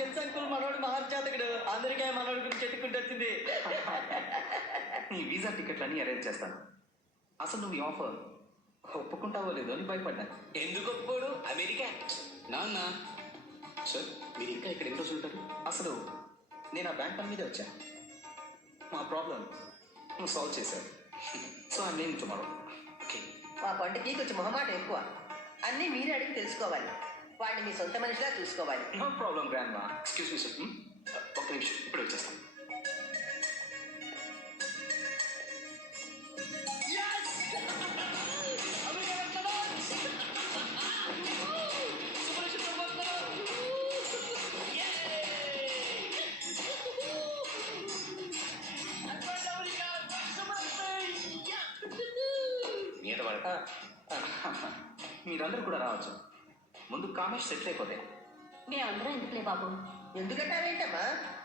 తెలుసు అంకుల్, మనోడు మహర్జాతకుడు. అందరికీ మనోడి గురించి చెట్టుకుంటూ వచ్చింది. నీ వీసా టికెట్లన్నీ అరేంజ్ చేస్తాను. అసలు నువ్వు ఈ ఆఫర్ ఒప్పుకుంటావో లేదో అని భయపడ్డాను. ఎందుకు ఒప్పుకోడు? అమెరికా. నాన్న సార్, మీరు ఇంకా ఇక్కడ ఎన్ని రోజులు ఉంటారు? అసలు నేను ఆ బ్యాంక్ పని మీదే వచ్చాను. మా ప్రాబ్లం నువ్వు సాల్వ్ చేశావు. So I name tomorrow. Okay. మా పంటకి కొంచెం మొహమాట ఎక్కువ. అన్నీ మీరే అడిగి తెలుసుకోవాలి. వాడిని మీ సొంత మనిషిలా చూసుకోవాలి. నో ప్రాబ్లం గ్రాండ్ మా. ఎక్స్క్యూజ్ మీ సార్, ఒక్క నిమిషం, ఇప్పుడు వచ్చేస్తాం. మీద పడ. మీరందరూ కూడా రావచ్చు. ముందు కామర్స్ సెటిల్ అయిపోతే. మేమందరం ఎందుకులే బాబు. ఎందుకంటే అవేంటమ్మా,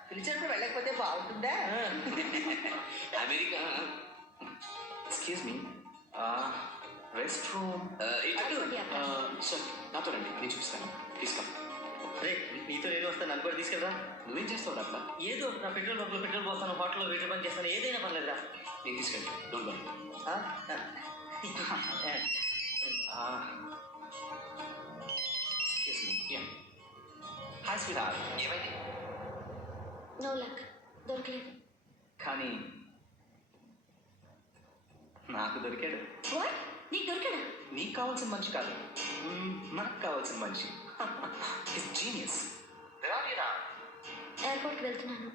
పిలిచినప్పుడు వెళ్ళకపోతే బాగుంటుందా? America. Excuse me, rest room. Sir, నాతో రండి, నేను చూపిస్తాను. Please come. రే, నీతో నేను వస్తాను, నన్ను కూడా తీసుకెళ్ళరా. నువ్వేం చేస్తావు అట్లా? ఏదో నా పెట్రోల్ బంక్లో పెట్రోల్ పోస్తాను, హోటల్లో వెయిటర్ పని చేస్తాను, ఏదైనా పర్లేదురా. నేను తీసుకెళ్ళి, డోంట్ వరీ. హాయ్ స్వీట్, ఏమైంది? నో లక్, దొరకలేదు. కానీ నాకు దొరికాడు. వాట్? నీకు దొరికాడా? నీకు కావాల్సిన మనిషి కాదు, నాకు కావాల్సిన మనిషి. జీనియస్. ఎయిర్పోర్ట్కి వెళ్తున్నాను.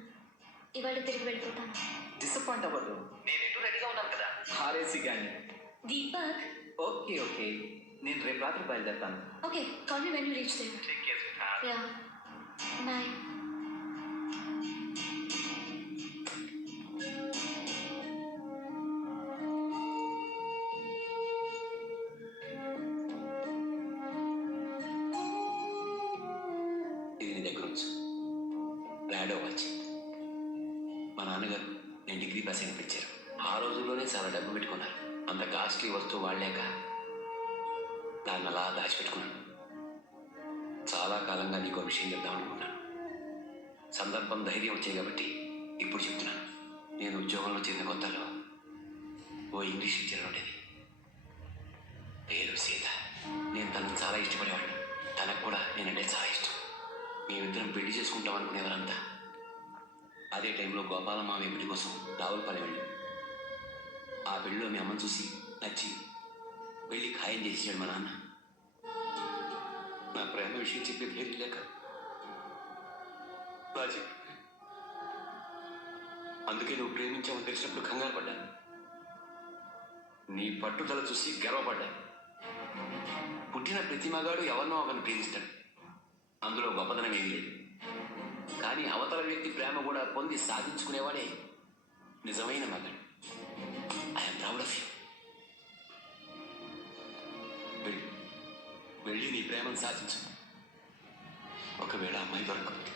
ఇవాళ తిరిగి వెళ్ళిపోతాను. డిసప్పాయింట్ అవ్వద్దు, నేను ఎటు రెడీగా ఉన్నాను కదా. హారేసి కానీ. దీపక్. ఓకే ఓకే, నేను రేపు రాత్రి బయలుదేరుతాను. Okay, call me when you reach there. Take care sweet. Yeah, bye. ఇది నీ దగ్గర ఉంచు. Rado watch. మా నాన్నగారు నేను డిగ్రీ పాస్ అయిన పిలిచారు. ఆ రోజుల్లోనే చాలా డబ్బు పెట్టుకున్నారు. అంత కాస్ట్లీ వస్తువు వాడలేక దాన్ని అలా దాచిపెట్టుకున్నాను. చాలా కాలంగా నీకు విషయం చెప్దాం అనుకున్నాను. సందర్భం ధైర్యం వచ్చాయి కాబట్టి ఇప్పుడు చెప్తున్నాను. నేను ఉద్యోగంలో చేరిన కొత్తలో ఓ ఇంగ్లీష్ టీచర్ ఉండేది, పేరు సీత. నేను తనను చాలా ఇష్టపడేవాడిని. తనకు కూడా నేనంటే చాలా ఇష్టం. మేమిద్దరం పెళ్లి చేసుకుంటాం అనుకునేవారంతా. అదే టైంలో గోపాలమ్మ పెళ్లి కోసం రావులపాలెం వెళ్ళి ఆ పెళ్ళిలో మీ అమ్మని చూసి నచ్చి పెళ్ళి ఖాయం చేసాడు మా నాన్న. నా ప్రేమ విషయం చెప్పేది లేదు లేక రాజీ. అందుకే నువ్వు ప్రేమించామని తెలిసినప్పుడు కంగారు పడ్డాను. నీ పట్టుదల చూసి గర్వపడ్డాను. పుట్టిన ప్రతి మగాడు ఎవరినో ఒకరిని ప్రేమిస్తాడు, అందులో గొప్పదనం ఏం లేదు. కానీ అవతల వ్యక్తి ప్రేమ కూడా పొంది సాధించుకునేవాడే నిజమైన మగాడు. I'm proud of you. వెళ్ళి నీ ప్రేమను సాధించు. ఒకవేళ అమ్మాయి దొరకకపోతే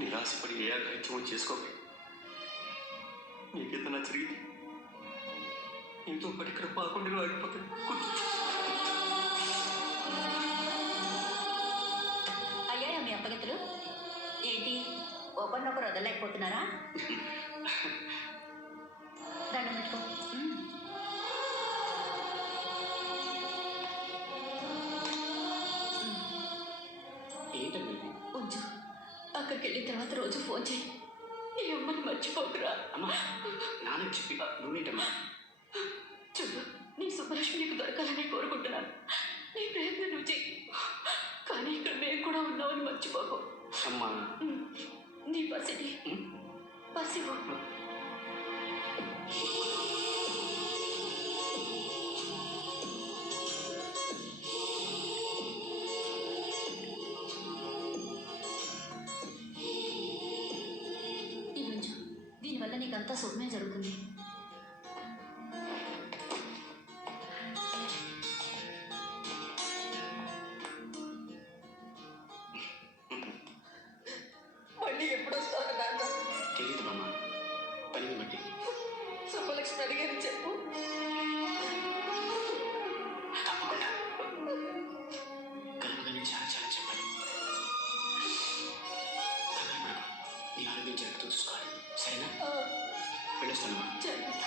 నిరాశపడి ఏ అఘాయిత్యం చేసుకోవాలి. నీకేదన్నా జరిగింది నీతో పాటు ఇక్కడ పాకుండలో ఆగిపోతాయి. అయ్యాయా మీ అప్పగతులు? ఏంటి ఒకరినొకరు వదలలేకపోతున్నారా? దండం పెట్టుకో. ఏంటండి ఉంచు. అక్కడికి వెళ్ళిన తర్వాత రోజు ఫోన్ చేయి. నీ అమ్మని మర్చిపోకురా. అమ్మా, నాన్న చెప్పి నువ్వేంటమ్మా? చూడు, నీ సుబ్బలక్ష్మి నీకు దొరకాలని కోరుకుంటున్నాను. నీ ప్రయత్నం నువ్వు చెయ్యి, కానీ ఇక్కడ మేము కూడా ఉన్నామని మర్చిపోకు. అమ్మా, నీ పసిది పసివు. దీనివల్ల నీకంతా శుభమే జరుగుతుంది. మళ్ళీ ఎప్పుడు వస్తావు నాన్న? తెలియదు మామ, పనిని బట్టి. సుబ్బలక్ష్మి అడిగారు చెప్పు. తప్పకుండా కలవదని చాలా చాలా చెప్పాలి. నీ ఆరోగ్యం జరుగుతూ చూసుకోవాలి సరేనా వెళ్ళొస్తానమ్మా జాగ్రత్త